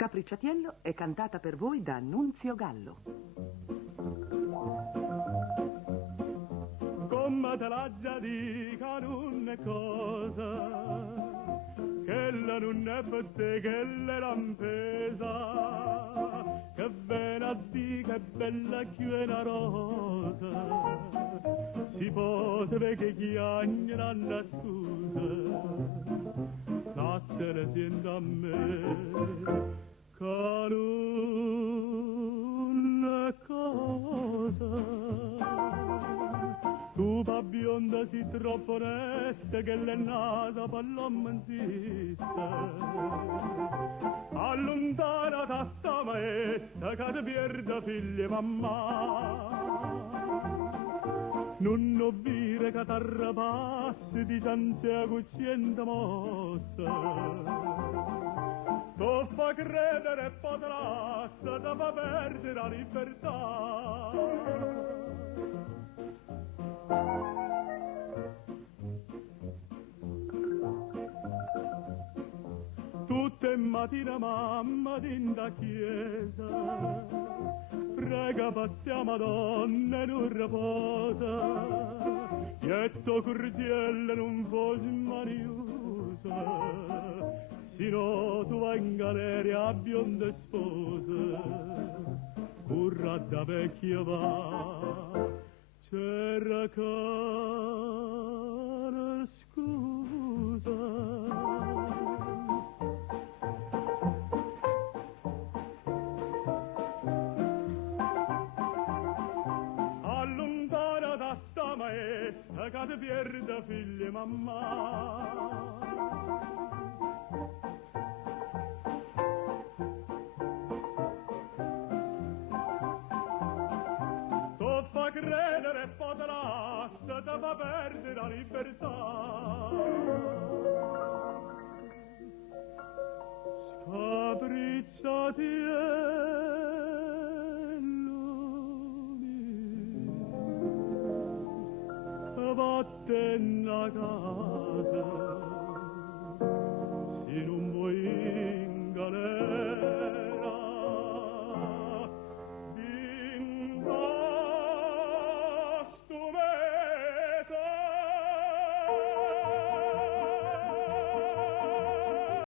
Scapricciatiello è cantata per voi da Nunzio Gallo. Come te la già dica non è cosa, che la non è per te, che le rampesa, che viene a dire che è bella più è una rosa, si potrebbe che chiagnano una scusa, la se ne sente a me, che non è cosa. Tu pa bionda si troppo onesta che l'è nata per l'uomo insiste. Allontana da sta maestra che ti pierde figli mamma. Non ho vire che t'arrapassi di sanzia cucciente mossa. Tu fa credere e potrà se ti fa perdere la libertà. Tutte mattine mamma d'inda chiesa prega pattia Madonna non riposa e tuo curtiello non fosse maniosa sino tu vai in galera a bionda sposa curra da vecchia va c'era cara scusa. Allontana da sta maestra che ti pierde figli mamma. Tu fa credere e potrà se ti fa perdere la libertà. Scapricciatiello vatte a casa, se non vuoi in galera.